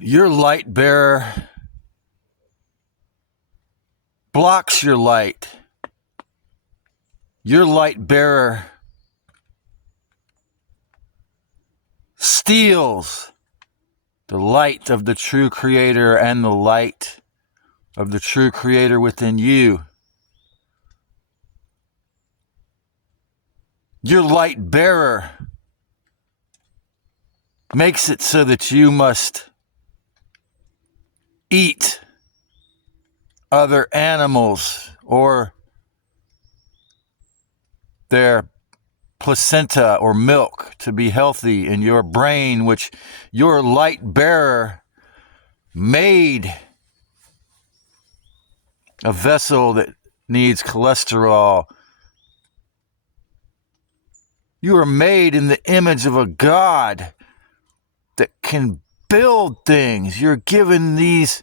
Your light bearer blocks your light. Your light bearer steals the light of the true creator and the light of the true creator within you. Your light bearer makes it so that you must eat other animals or their placenta or milk to be healthy in your brain, which your light bearer made a vessel that needs cholesterol. You are made in the image of a God that can build things. You're given these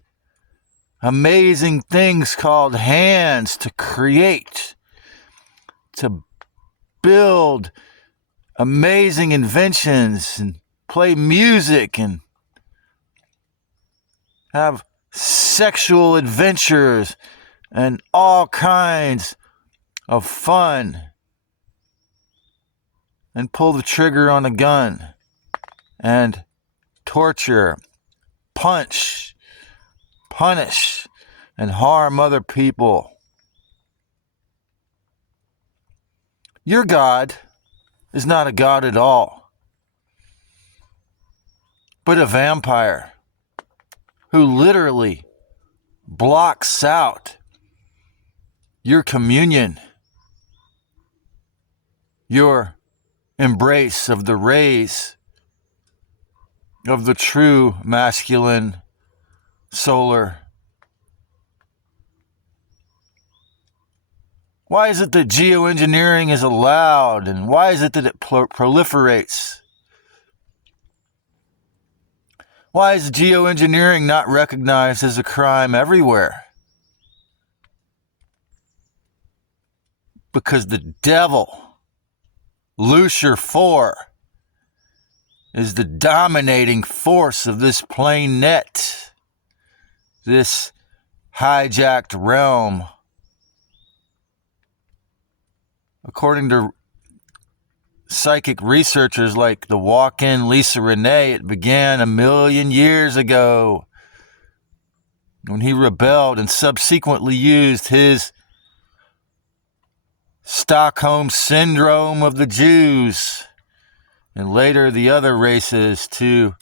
amazing things called hands to create, to build amazing inventions and play music and have sexual adventures and all kinds of fun and pull the trigger on a gun and torture, punch, punish, and harm other people. Your God is not a God at all, but a vampire who literally blocks out your communion, your embrace of the rays of the true masculine solar. Why is it that geoengineering is allowed, and why is it that it proliferates? Why is geoengineering not recognized as a crime everywhere? Because the devil, Lucifer 4, is the dominating force of this plane net, this hijacked realm. According to psychic researchers like the walk-in Lisa Renee, it began 1 million years ago when he rebelled and subsequently used his Stockholm syndrome of the Jews and later the other races to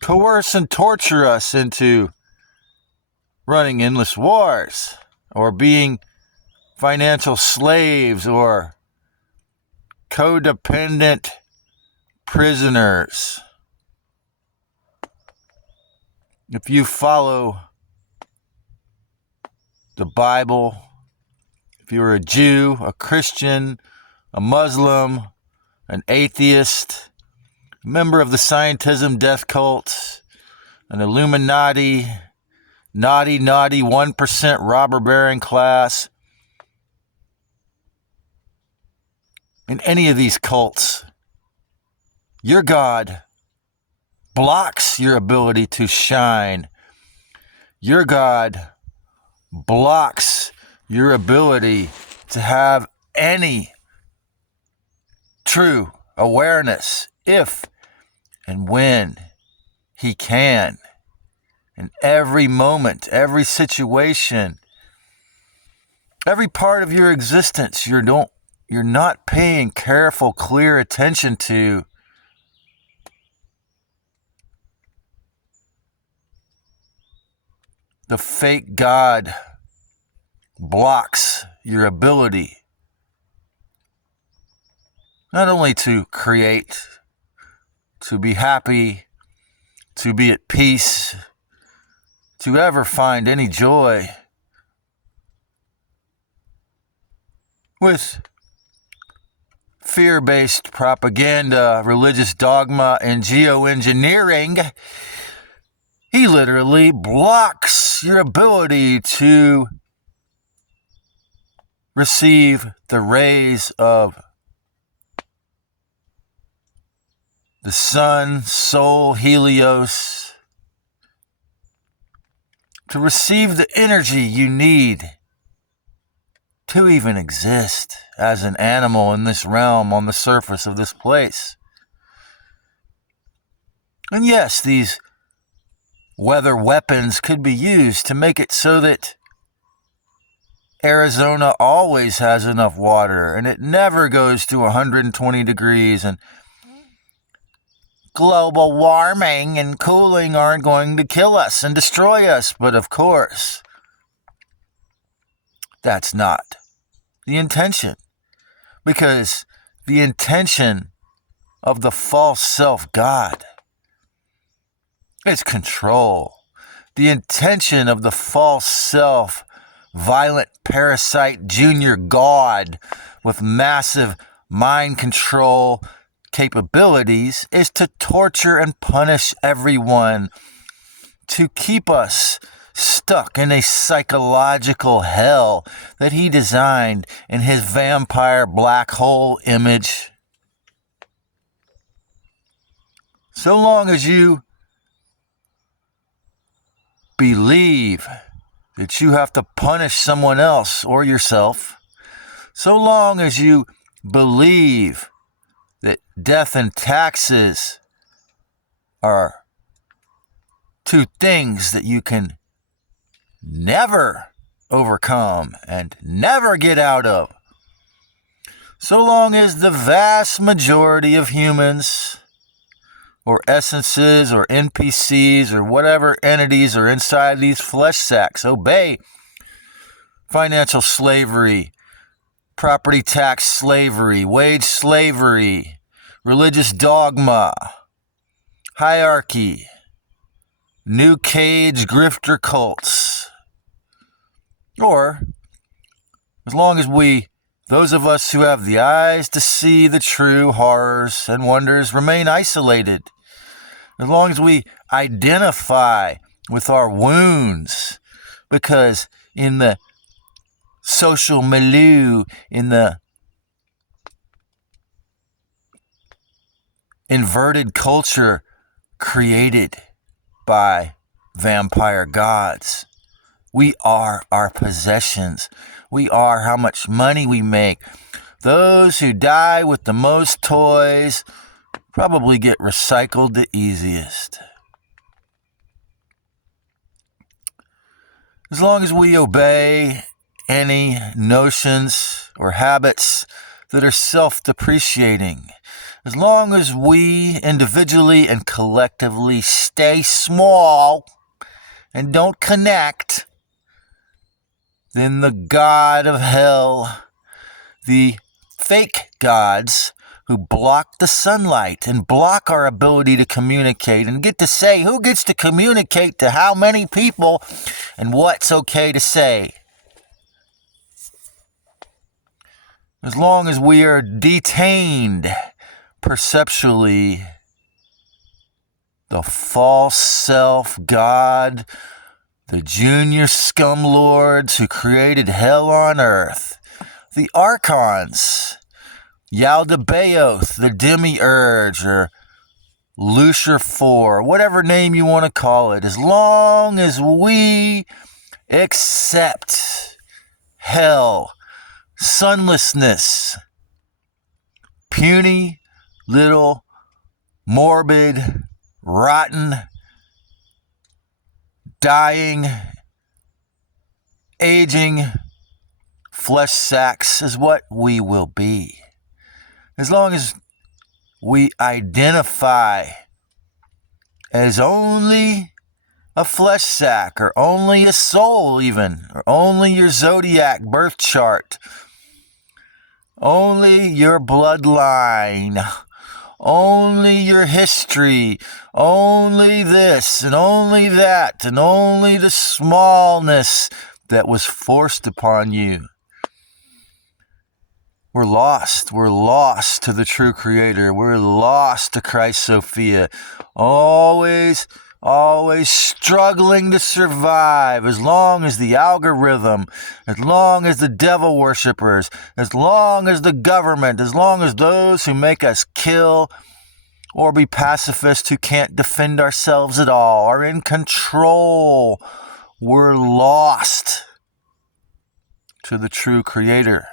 coerce and torture us into running endless wars or being financial slaves or codependent prisoners. If you follow the Bible, if you're a Jew, a Christian, a Muslim, an atheist, a member of the scientism death cult, an Illuminati, naughty 1% robber baron class, in any of these cults, your God blocks your ability to shine. Your God blocks your ability to have any true awareness if and when he can. In every moment, every situation, every part of your existence, you're not paying careful, clear attention to. The fake God blocks your ability not only to create, to be happy, to be at peace, to ever find any joy with fear-based propaganda, religious dogma, and geoengineering. He literally blocks your ability to receive the rays of the sun, soul, Helios, to receive the energy you need to even exist as an animal in this realm on the surface of this place. And yes, these weather weapons could be used to make it so that Arizona always has enough water and it never goes to 120 degrees, and global warming and cooling aren't going to kill us and destroy us. But of course, that's not the intention, because the intention of the false self-God is control. The intention of the false self, violent parasite junior god with massive mind control capabilities, is to torture and punish everyone, to keep us stuck in a psychological hell that he designed in his vampire black hole image. So long as you believe that you have to punish someone else or yourself, so long as you believe that death and taxes are two things that you can never overcome and never get out of, so long as the vast majority of humans or essences or NPCs or whatever entities are inside these flesh sacks obey financial slavery, property tax slavery, wage slavery, religious dogma, hierarchy, new cage grifter cults, or as long as those of us who have the eyes to see the true horrors and wonders, remain isolated, as long as we identify with our wounds, because in the social milieu, in the inverted culture created by vampire gods, we are our possessions. We are how much money we make. Those who die with the most toys probably get recycled the easiest. As long as we obey any notions or habits that are self-depreciating, as long as we individually and collectively stay small and don't connect, then the god of hell, the fake gods who block the sunlight and block our ability to communicate and get to say who gets to communicate to how many people and what's okay to say. As long as we are detained perceptually, the false self-God, the junior scumlords who created hell on earth, the archons, Yaldabaoth, the demiurge, or Lucifer 4, whatever name you want to call it, as long as we accept hell, sunlessness, puny, little, morbid, rotten, dying, aging flesh sacks is what we will be. As long as we identify as only a flesh sack, or only a soul even, or only your zodiac birth chart, only your bloodline, only your history, only this and only that, and only the smallness that was forced upon you. We're lost. We're lost to the true Creator. We're lost to Christ Sophia. Always struggling to survive, as long as the algorithm, as long as the devil worshippers, as long as the government, as long as those who make us kill or be pacifists who can't defend ourselves at all are in control. we're lost to the true Creator,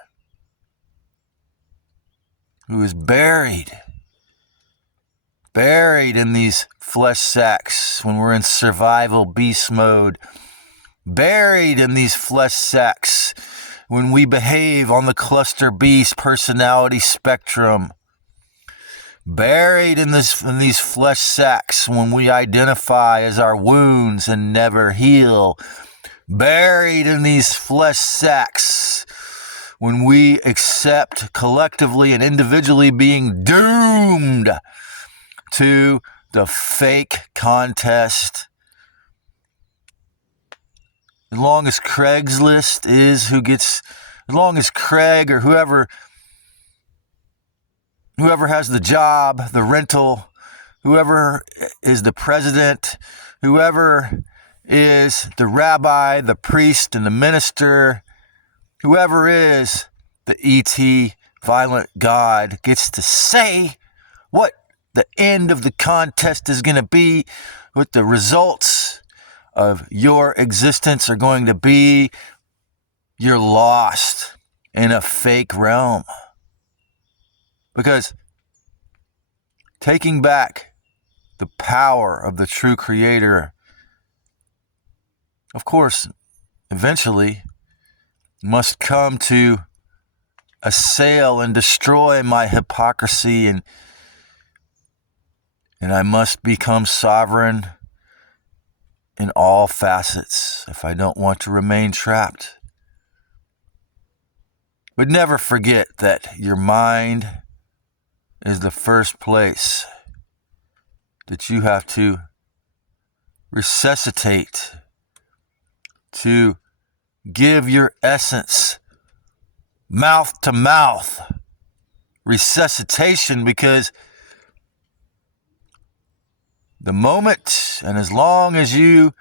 who is buried in these flesh sacks when we're in survival beast mode, buried in these flesh sacks when we behave on the cluster beast personality spectrum, buried in these flesh sacks when we identify as our wounds and never heal, buried in these flesh sacks when we accept collectively and individually being doomed to the fake contest. As long as Craigslist is who gets, as long as Craig or whoever has the job, the rental, whoever is the president, whoever is the rabbi, the priest, and the minister, whoever is the ET violent God gets to say what the end of the contest is going to be, what the results of your existence are going to be. You're lost in a fake realm. Because taking back the power of the true Creator, of course, eventually must come to assail and destroy my hypocrisy, and I must become sovereign in all facets if I don't want to remain trapped. But never forget that your mind is the first place that you have to resuscitate, to give your essence mouth to mouth resuscitation, because the moment and as long as you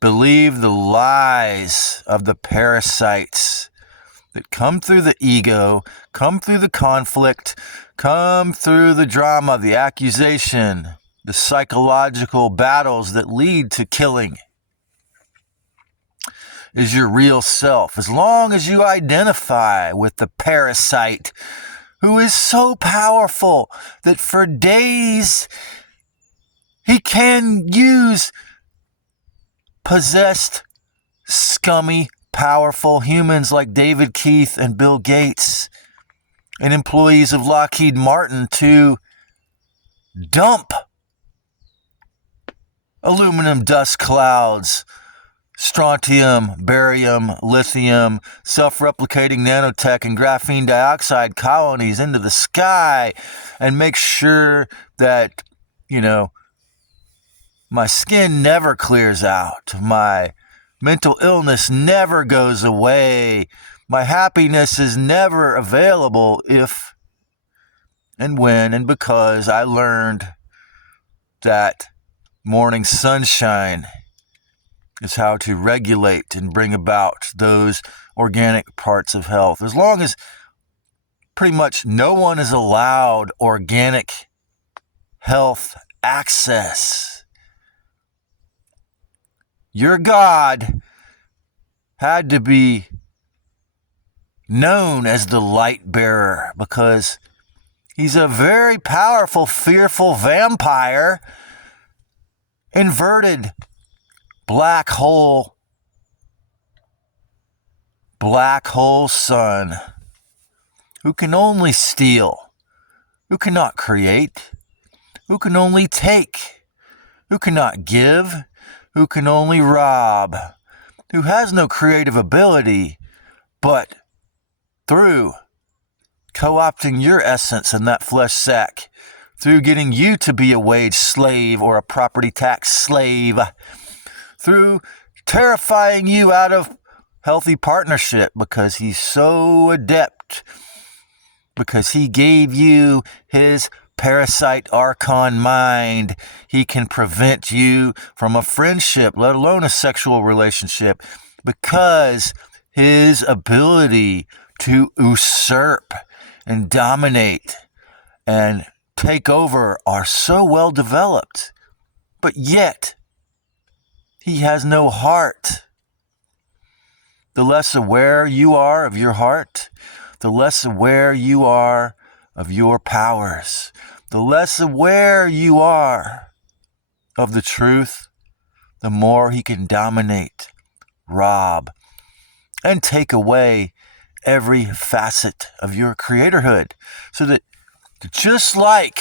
believe the lies of the parasites that come through the ego, come through the conflict, come through the drama, the accusation, the psychological battles that lead to killing, is your real self. As long as you identify with the parasite who is so powerful that for days he can use possessed, scummy, powerful humans like David Keith and Bill Gates and employees of Lockheed Martin to dump aluminum dust clouds, strontium, barium, lithium, self-replicating nanotech, and graphene dioxide colonies into the sky, and make sure that, my skin never clears out, my mental illness never goes away, my happiness is never available if and when and because I learned that morning sunshine is how to regulate and bring about those organic parts of health. As long as pretty much no one is allowed organic health access, your God had to be known as the light bearer because he's a very powerful, fearful vampire, inverted black hole sun, who can only steal, who cannot create, who can only take, who cannot give, who can only rob, who has no creative ability, but through co-opting your essence in that flesh sack, through getting you to be a wage slave or a property tax slave, through terrifying you out of healthy partnership because he's so adept, because he gave you his parasite archon mind, he can prevent you from a friendship, let alone a sexual relationship, because his ability to usurp and dominate and take over are so well developed. But yet, he has no heart. the less aware you are of your heart, the less aware you are of your powers, the less aware you are of the truth, the more he can dominate, rob, and take away every facet of your creatorhood. So that just like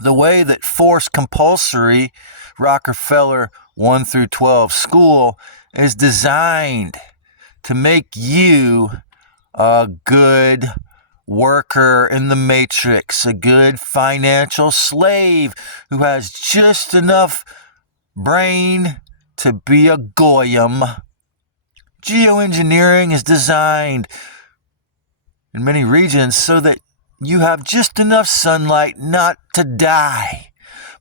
the way that forced compulsory Rockefeller 1 through 12 school is designed to make you a good worker in the matrix, a good financial slave who has just enough brain to be a goyim. Geoengineering is designed in many regions so that you have just enough sunlight not to die,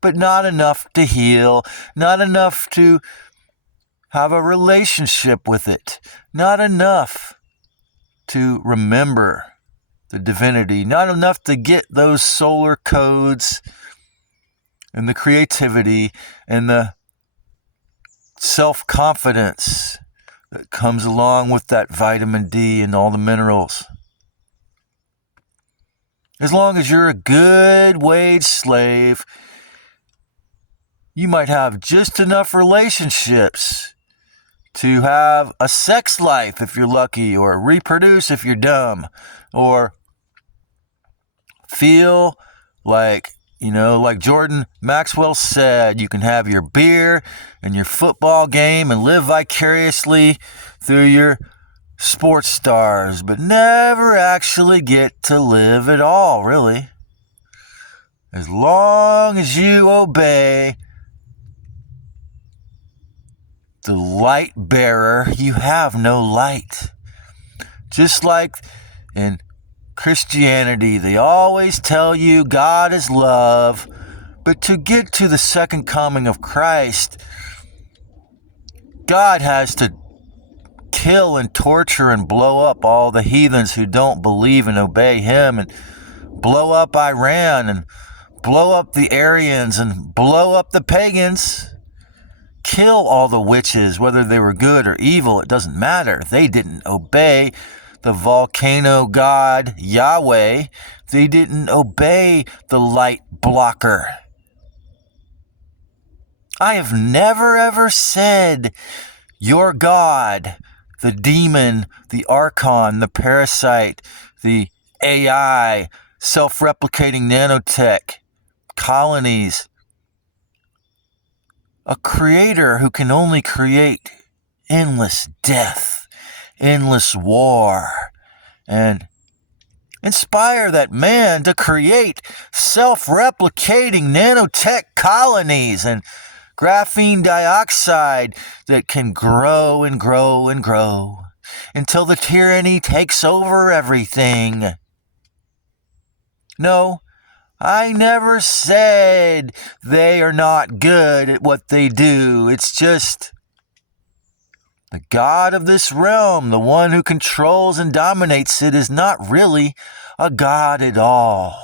but not enough to heal, not enough to have a relationship with it, not enough to remember the divinity, not enough to get those solar codes and the creativity and the self-confidence that comes along with that vitamin D and all the minerals. As long as you're a good wage slave, you might have just enough relationships to have a sex life if you're lucky, or reproduce if you're dumb, or feel like, like Jordan Maxwell said, you can have your beer and your football game and live vicariously through your sports stars, but never actually get to live at all, really. As long as you obey the light bearer, you have no light. Just like in Christianity, they always tell you God is love, but to get to the second coming of Christ, God has to kill and torture and blow up all the heathens who don't believe and obey him, and blow up Iran, and blow up the Aryans, and blow up the pagans. Kill all the witches, whether they were good or evil, it doesn't matter. They didn't obey the volcano god Yahweh. They didn't obey the light blocker. I have never ever said your God, the demon, the archon, the parasite, the AI, self-replicating nanotech, colonies, a creator who can only create endless death, endless war, and inspire that man to create self-replicating nanotech colonies and graphene dioxide that can grow and grow and grow until the tyranny takes over everything. No, I never said they are not good at what they do. It's just the God of this realm, the one who controls and dominates it, is not really a God at all.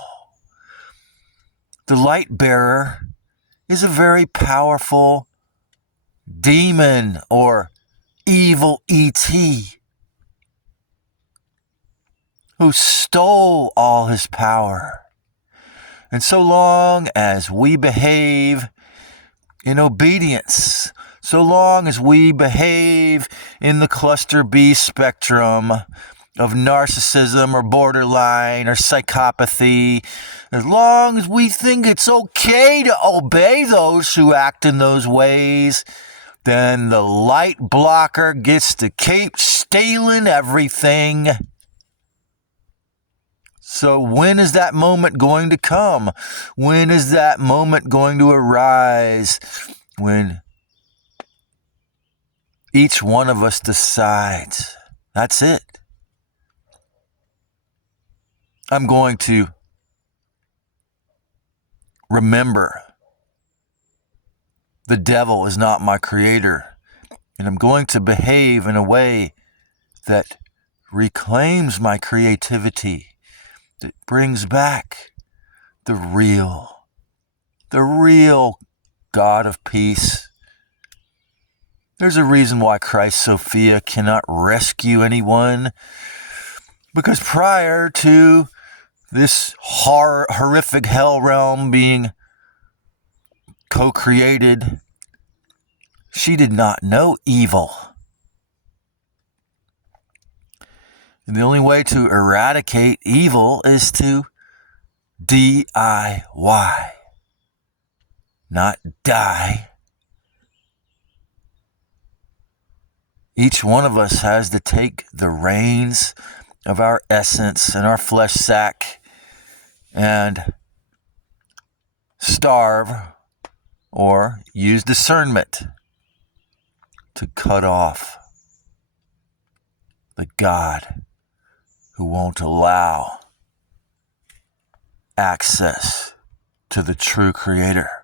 The light bearer is a very powerful demon or evil ET who stole all his power. And so long as we behave in obedience, so long as we behave in the cluster B spectrum of narcissism or borderline or psychopathy, as long as we think it's okay to obey those who act in those ways, then the light blocker gets to keep stealing everything. So when is that moment going to come? When is that moment going to arise? When each one of us decides, that's it. I'm going to remember the devil is not my creator, and I'm going to behave in a way that reclaims my creativity, that brings back the real God of peace, There's a reason why Christ Sophia cannot rescue anyone, because prior to this horrific hell realm being co-created, she did not know evil. And the only way to eradicate evil is to DIY, not die. Each one of us has to take the reins of our essence and our flesh sack and starve or use discernment to cut off the God who won't allow access to the true Creator.